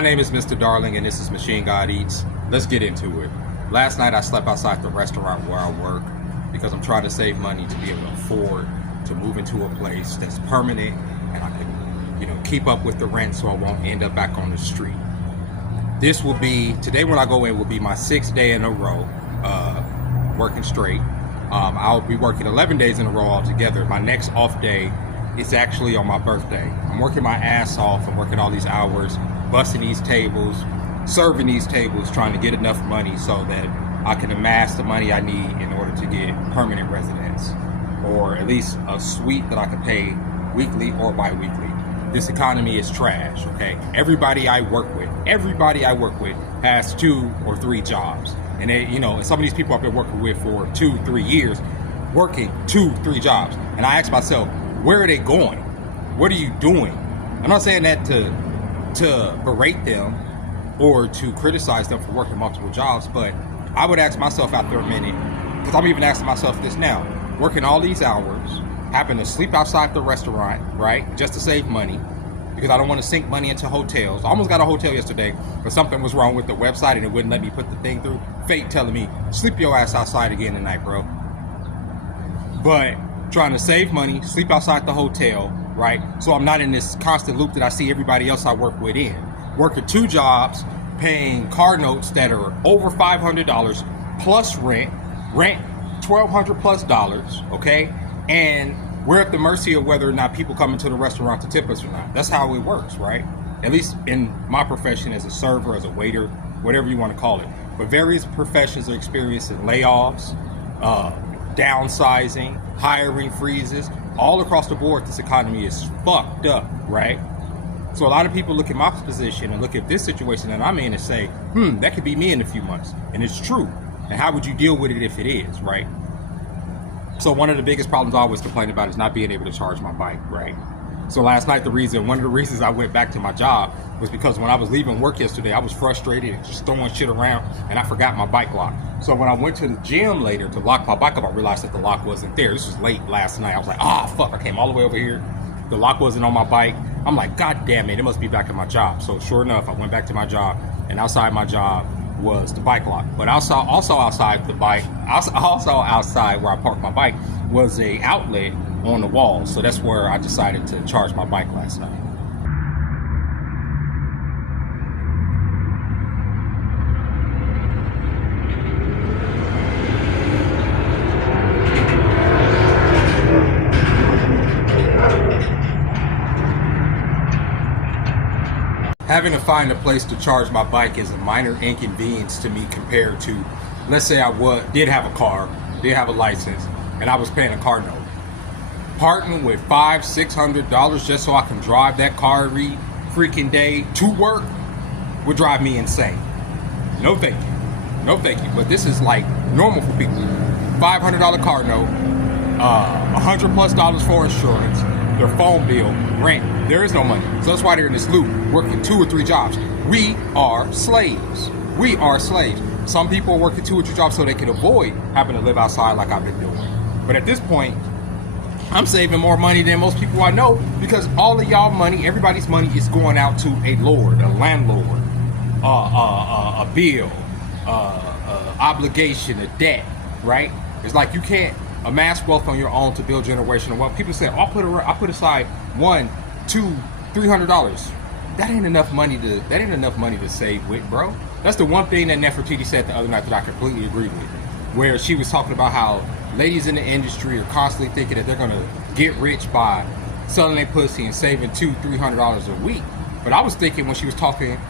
My name is Mr. Darling, and this is Machine God Eats. Let's get into it. Last night I slept outside the restaurant where I work because I'm trying to save money to be able to afford to move into a place that's permanent and I can, keep up with the rent so I won't end up back on the street. This will be, today when I go in, will be my 6th day in a row working straight. I'll be working 11 days in a row altogether. My next off day is actually on my birthday. I'm working my ass off. I'm working all these hours, busting these tables, serving these tables, trying to get enough money so that I can amass the money I need in order to get permanent residence, or at least a suite that I can pay weekly or bi-weekly. This economy is trash, okay? Everybody I work with has 2 or 3 jobs. And they, and some of these people I've been working with for 2-3 years, working 2-3 jobs. And I ask myself, where are they going? What are you doing? I'm not saying that to berate them or to criticize them for working multiple jobs, but I would ask myself after a minute, because I'm even asking myself this now, working all these hours, having to sleep outside the restaurant, right, just to save money, because I don't want to sink money into hotels. I almost got a hotel yesterday, but something was wrong with the website and it wouldn't let me put the thing through. Fate telling me, sleep your ass outside again tonight, bro. But trying to save money, sleep outside the hotel, right, so I'm not in this constant loop that I see everybody else I work with in. Working 2 jobs, paying car notes that are over $500 plus rent $1,200 plus, okay? And we're at the mercy of whether or not people come into the restaurant to tip us or not. That's how it works, right? At least in my profession as a server, as a waiter, whatever you want to call it. But various professions are experiencing layoffs, downsizing, hiring freezes. All across the board, this economy is fucked up, right? So a lot of people look at my position and look at this situation that I'm in and say, that could be me in a few months. And it's true. And how would you deal with it if it is, right? So one of the biggest problems I always complain about is not being able to charge my bike, right? So last night, one of the reasons I went back to my job was because when I was leaving work yesterday, I was frustrated and just throwing shit around and I forgot my bike lock. So when I went to the gym later to lock my bike up, I realized that the lock wasn't there. This was late last night. I was like, fuck, I came all the way over here. The lock wasn't on my bike. I'm like, God damn it must be back at my job. So sure enough, I went back to my job, and outside my job was the bike lock. But also outside where I parked my bike was a outlet on the wall. So that's where I decided to charge my bike last night. Having to find a place to charge my bike is a minor inconvenience to me compared to, let's say I did have a car, did have a license, and I was paying a car note. Parting with $500-600 just so I can drive that car every freaking day to work would drive me insane. No thank you. No thank you. But this is like normal for people. $500 car note, $100 plus for insurance, their phone bill, rent. There is no money. So that's why they're in this loop, working 2 or 3 jobs. We are slaves. We are slaves. Some people are working 2 or 3 jobs so they can avoid having to live outside like I've been doing. But at this point, I'm saving more money than most people I know because all of y'all money, everybody's money is going out to a lord, a landlord, a bill, obligation, a debt, right? It's like you can't amass wealth on your own to build generational wealth. People say, I put aside $100, $200, $300. That ain't enough money to save with, bro. That's the one thing that Nefertiti said the other night that I completely agree with, where she was talking about how ladies in the industry are constantly thinking that they're gonna get rich by selling their pussy and saving $200-300 a week. But I was thinking when she was talking,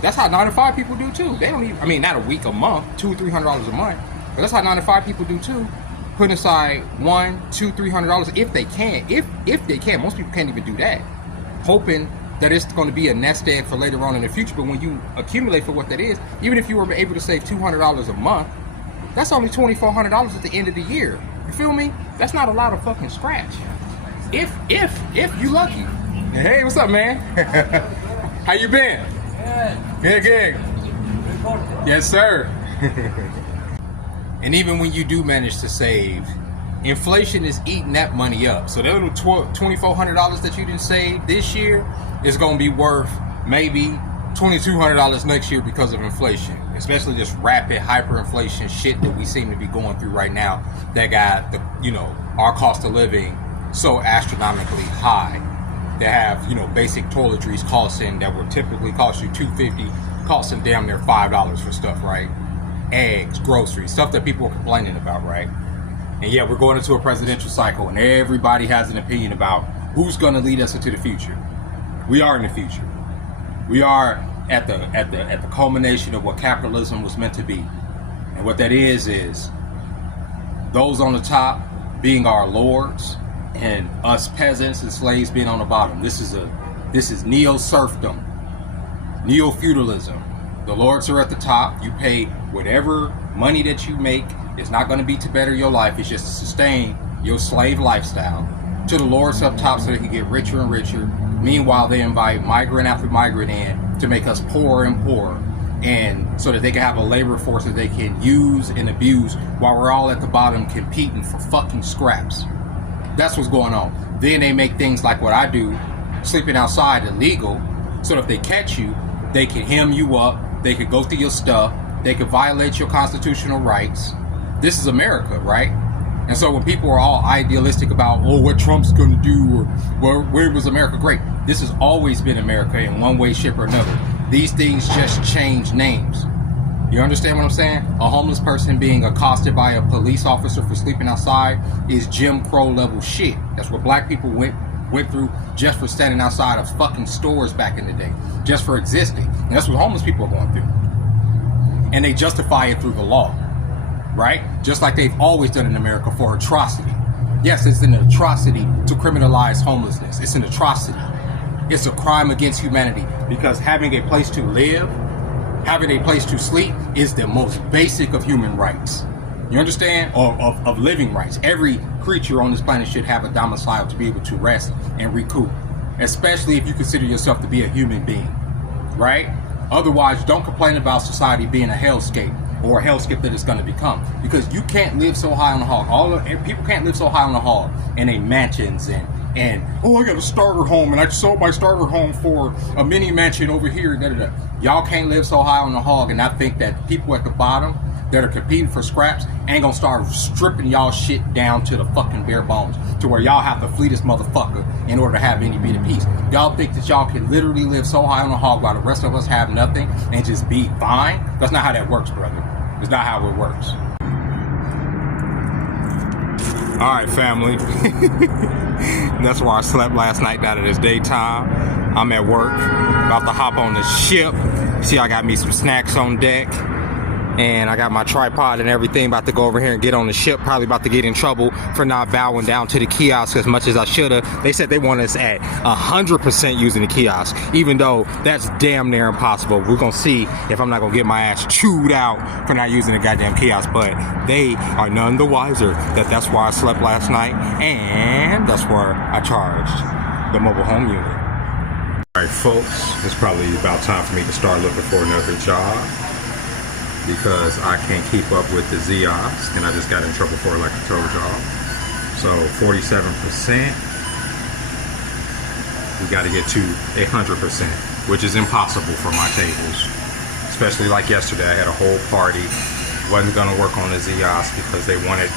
that's how 9 to 5 people do too. They don't even, not a week, a month, $200-300 a month, but that's how 9 to 5 people do too. Putting aside $100, $200, $300 if they can. If they can, most people can't even do that. Hoping that it's going to be a nest egg for later on in the future. But when you accumulate for what that is, even if you were able to save $200 a month, that's only $2,400 at the end of the year. You feel me? That's not a lot of fucking scratch. If you lucky. Hey, what's up, man? How you been? Good. Yes, sir. And even when you do manage to save, inflation is eating that money up. So that little $2,400 that you didn't save this year is going to be worth maybe $2,200 next year because of inflation, especially this rapid hyperinflation shit that we seem to be going through right now that got our cost of living so astronomically high. They have, basic toiletries costing that would typically cost you $2.50, costing damn near $5 for stuff, right? Eggs, groceries, stuff that people are complaining about, right? And yet we're going into a presidential cycle and everybody has an opinion about who's going to lead us into the future. We are in the future. We are at the culmination of what capitalism was meant to be. And what that is those on the top being our lords and us peasants and slaves being on the bottom. This is neo-serfdom, neo-feudalism. The lords are at the top. You pay whatever money that you make. It's not going to be to better your life. It's just to sustain your slave lifestyle. To the lords up top so they can get richer and richer. Meanwhile, they invite migrant after migrant in to make us poorer and poorer, and so that they can have a labor force that they can use and abuse while we're all at the bottom competing for fucking scraps. That's what's going on. Then they make things like what I do, sleeping outside, illegal, so that if they catch you, they can hem you up, they could go through your stuff, they could violate your constitutional rights. This is America, right? And so when people are all idealistic about, what Trump's going to do, or where was America great? This has always been America in one way, shape, or another. These things just change names. You understand what I'm saying? A homeless person being accosted by a police officer for sleeping outside is Jim Crow level shit. That's what black people went through just for standing outside of fucking stores back in the day, just for existing. And that's what homeless people are going through. And they justify it through the law. Right? Just like they've always done in America for atrocity. Yes, it's an atrocity to criminalize homelessness. It's an atrocity. It's a crime against humanity because having a place to live, having a place to sleep is the most basic of human rights. You understand? Or of living rights. Every creature on this planet should have a domicile to be able to rest and recoup, especially if you consider yourself to be a human being. Right? Otherwise, don't complain about society being a hellscape. Or a hellscape that it's going to become, because you can't live so high on the hog. People can't live so high on the hog in a mansions and I got a starter home and I sold my starter home for a mini mansion over here. Y'all can't live so high on the hog and not think that people at the bottom that are competing for scraps ain't gonna start stripping y'all shit down to the fucking bare bones, to where y'all have to flee this motherfucker in order to have any bit of peace. Y'all think that y'all can literally live so high on the hog while the rest of us have nothing and just be fine? That's not how that works, brother. It's not how it works. Alright, family. That's where I slept last night out of this daytime. I'm at work, about to hop on the ship. See, I got me some snacks on deck. And I got my tripod and everything, about to go over here and get on the ship. Probably about to get in trouble for not bowing down to the kiosk as much as I should have. They said they want us at 100% using the kiosk, even though that's damn near impossible. We're gonna see if I'm not gonna get my ass chewed out for not using the goddamn kiosk. But they are none the wiser that that's where I slept last night, and that's where I charged the mobile home unit. All right, folks, it's probably about time for me to start looking for another job, because I can't keep up with the ZOS, and I just got in trouble for it, like I told y'all. So 47%, we got to get to 100%, which is impossible for my tables. Especially like yesterday, I had a whole party, wasn't gonna work on the ZOS because they wanted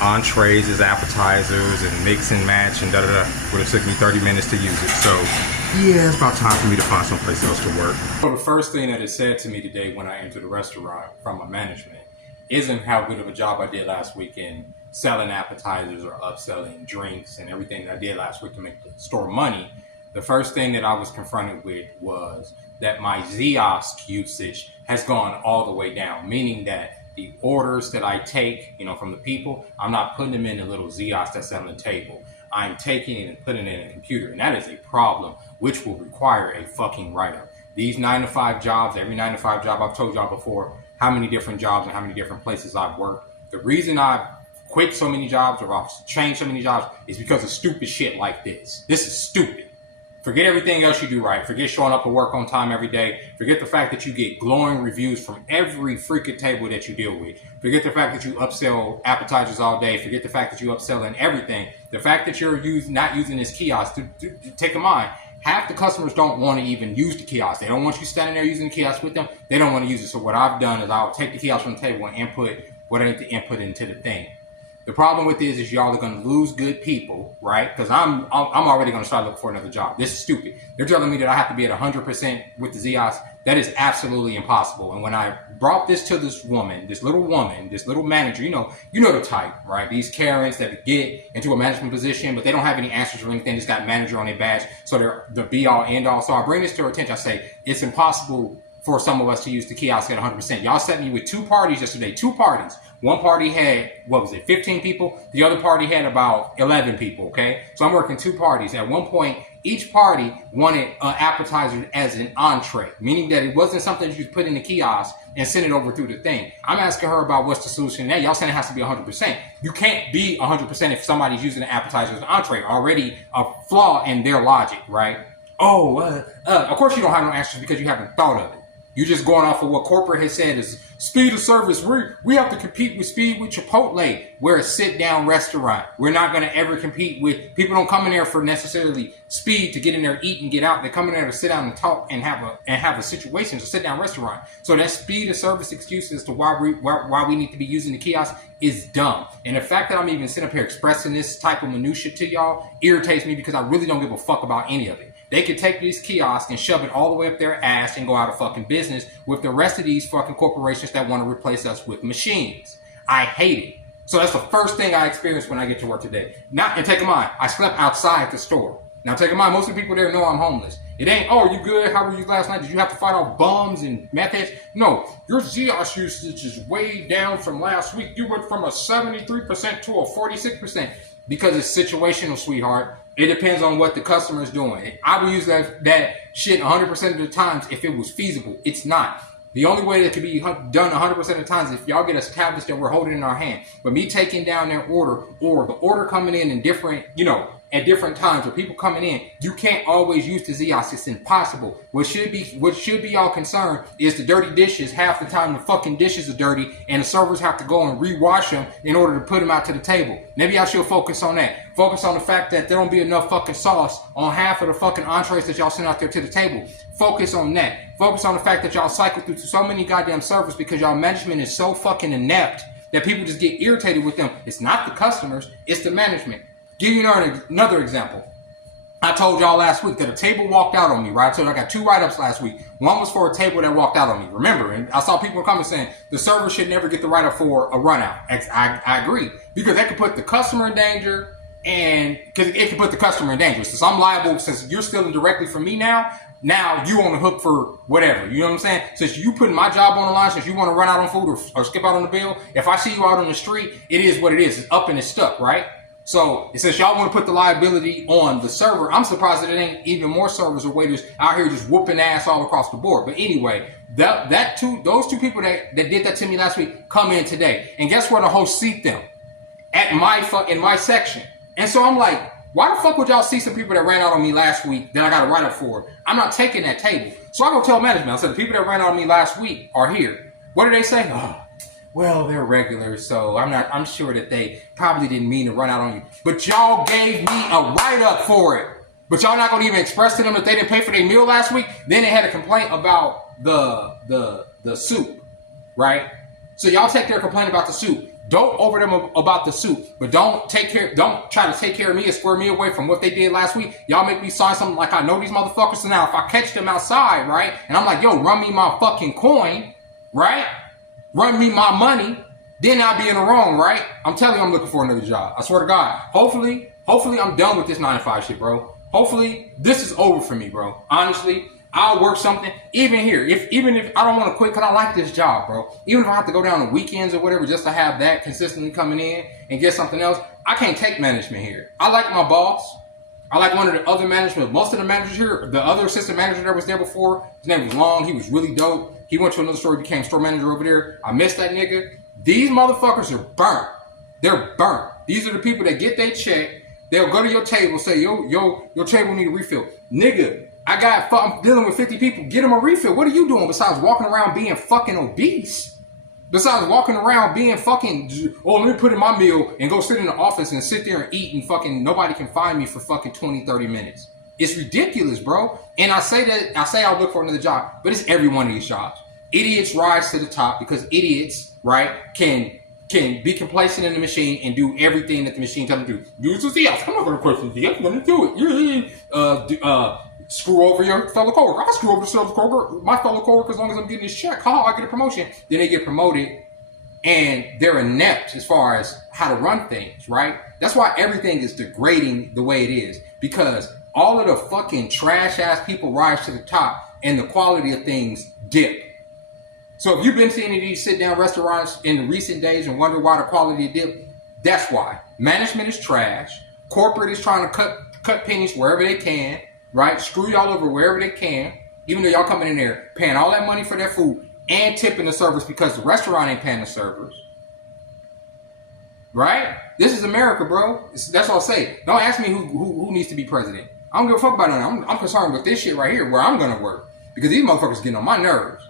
entrees as appetizers and mix and match and da-da-da. Would have took me 30 minutes to use it. So yeah, it's about time for me to find someplace else to work. So the first thing that is said to me today when I entered the restaurant from my management isn't how good of a job I did last week in selling appetizers or upselling drinks and everything that I did last week to make the store money. The first thing that I was confronted with was that my ZOS usage has gone all the way down, meaning that the orders that I take, from the people, I'm not putting them in a little ZOS that's on the table. I'm taking it and putting it in a computer, and that is a problem which will require a fucking write-up. These 9-to-5 jobs, every 9-to-5 job, I've told y'all before how many different jobs and how many different places I've worked. The reason I've quit so many jobs or I've changed so many jobs is because of stupid shit like this. This is stupid. Forget everything else you do right. Forget showing up to work on time every day. Forget the fact that you get glowing reviews from every freaking table that you deal with. Forget the fact that you upsell appetizers all day. Forget the fact that you upsell in everything. The fact that you're not using this kiosk, to take a mind, half the customers don't want to even use the kiosk. They don't want you standing there using the kiosk with them. They don't want to use it. So what I've done is I'll take the kiosk from the table and input what I need to input into the thing. The problem with this is y'all are going to lose good people, right? Because I'm already going to start looking for another job. This is stupid. They're telling me that I have to be at 100% with the Zios. That is absolutely impossible. And when I brought this to this little manager, you know the type, right? These Karens that get into a management position, but they don't have any answers or anything. Just got manager on their badge, so they're the be all end all. So I bring this to her attention. I say it's impossible for some of us to use the kiosk at 100%. Y'all sent me with 2 parties yesterday. 2 parties. One party had, 15 people? The other party had about 11 people, okay? So I'm working 2 parties. At one point, each party wanted an appetizer as an entree, meaning that it wasn't something that you put in the kiosk and send it over through the thing. I'm asking her about what's the solution to that. Y'all saying it has to be 100%. You can't be 100% if somebody's using an appetizer as an entree. Already a flaw in their logic, right? Of course you don't have no answers because you haven't thought of it. You're just going off of what corporate has said is speed of service. We have to compete with speed with Chipotle. We're a sit-down restaurant. We're not going to ever compete with, people don't come in there for necessarily speed to get in there, eat and get out. They come in there to sit down and talk and have a situation. It's a sit-down restaurant. So that speed of service excuse as to why we need to be using the kiosk is dumb. And the fact that I'm even sitting up here expressing this type of minutia to y'all irritates me because I really don't give a fuck about any of it. They could take these kiosks and shove it all the way up their ass and go out of fucking business with the rest of these fucking corporations that want to replace us with machines. I hate it. So that's the first thing I experienced when I get to work today. And take in mind, I slept outside the store. Now take in mind, most of the people there know I'm homeless. It ain't, oh, you good? How were you last night? Did you have to fight off bums and meth heads? No, your Zios usage is way down from last week. You went from a 73% to a 46%. Because it's situational, sweetheart. It depends on what the customer is doing. I would use that shit 100% of the times if it was feasible. It's not. The only way that can be done 100% of the times is if y'all get us tablets that we're holding in our hand. But me taking down their order or the order coming in different, at different times or people coming in, you can't always use the Zios. It's impossible. What should be y'all concern is the dirty dishes. Half the time the fucking dishes are dirty and the servers have to go and rewash them in order to put them out to the table. Maybe I should focus on that. Focus on the fact that there don't be enough fucking sauce on half of the fucking entrees that y'all send out there to the table. Focus on that. Focus on the fact that y'all cycle through so many goddamn servers because y'all management is so fucking inept that people just get irritated with them. It's not the customers, it's the management. Give you another example. I told y'all last week that a table walked out on me, right? So I got 2 write-ups last week. One was for a table that walked out on me. Remember, and I saw people coming saying the server should never get the write-up for a run-out. I agree. Because that could put the customer in danger and because it could put the customer in danger. Since I'm liable, since you're stealing directly from me now you on the hook for whatever. You know what I'm saying? Since you putting my job on the line, since you want to run out on food or skip out on the bill, if I see you out on the street, it is what it is. It's up and it's stuck, right? So since y'all want to put the liability on the server, I'm surprised that it ain't even more servers or waiters out here just whooping ass all across the board. But anyway, those two people that did that to me last week come in today. And guess where the host seat them? In my section. And so I'm like, why the fuck would y'all see some people that ran out on me last week that I got to write up for? I'm not taking that table. So I go tell management, I said, the people that ran out on me last week are here. What do they say? Oh, well, they're regulars, so I'm sure that they probably didn't mean to run out on you. But y'all gave me a write-up for it. But y'all not going to even express to them that they didn't pay for their meal last week? Then they had a complaint about the soup, right? So y'all take their complaint about the soup. Don't over them about the soup, but don't try to take care of me and square me away from what they did last week. Y'all make me sign something like I know these motherfuckers. So now if I catch them outside, right, and I'm like, yo, run me my fucking coin, right? Run me my money, then I'll be in the wrong, right? I'm telling you I'm looking for another job. I swear to God. Hopefully I'm done with this 9-to-5 shit, bro. Hopefully this is over for me, bro. Honestly, I'll work something, even here. Even if I don't want to quit because I like this job, bro. Even if I have to go down on weekends or whatever just to have that consistently coming in and get something else, I can't take management here. I like my boss. I like one of the other management. Most of the managers here, the other assistant manager that was there before, his name was Long. He was really dope. He went to another store, became store manager over there. I miss that nigga. These motherfuckers are burnt. They're burnt. These are the people that get their check. They'll go to your table, say, your table need a refill. Nigga, I'm dealing with 50 people. Get them a refill. What are you doing besides walking around being fucking obese? Besides walking around being fucking, let me put in my meal and go sit in the office and sit there and eat and fucking nobody can find me for fucking 20, 30 minutes. It's ridiculous, bro. And I say I'll look for another job, but it's every one of these jobs. Idiots rise to the top because idiots, right, can be complacent in the machine and do everything that the machine tells them to do. Use the ZX. I'm not going to question the ZX. I'm going to do it. Screw over your fellow coworker. I'll screw over my fellow coworker as long as I'm getting this check. I get a promotion. Then they get promoted, and they're inept as far as how to run things, right? That's why everything is degrading the way it is, because all of the fucking trash ass people rise to the top and the quality of things dip. So if you've been to any of these sit down restaurants in the recent days and wonder why the quality dip, that's why. Management is trash. Corporate is trying to cut pennies wherever they can, right? Screw y'all over wherever they can, even though y'all coming in there paying all that money for their food and tipping the servers because the restaurant ain't paying the servers. Right? This is America, bro. That's all I'll say. Don't ask me who needs to be president. I don't give a fuck about it. I'm concerned with this shit right here where I'm going to work. Because these motherfuckers getting on my nerves.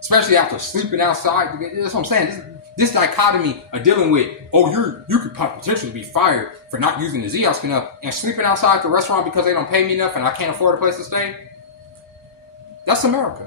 Especially after sleeping outside. That's what I'm saying. This dichotomy of dealing with, you could potentially be fired for not using the ZOS enough and sleeping outside the restaurant because they don't pay me enough and I can't afford a place to stay. That's America.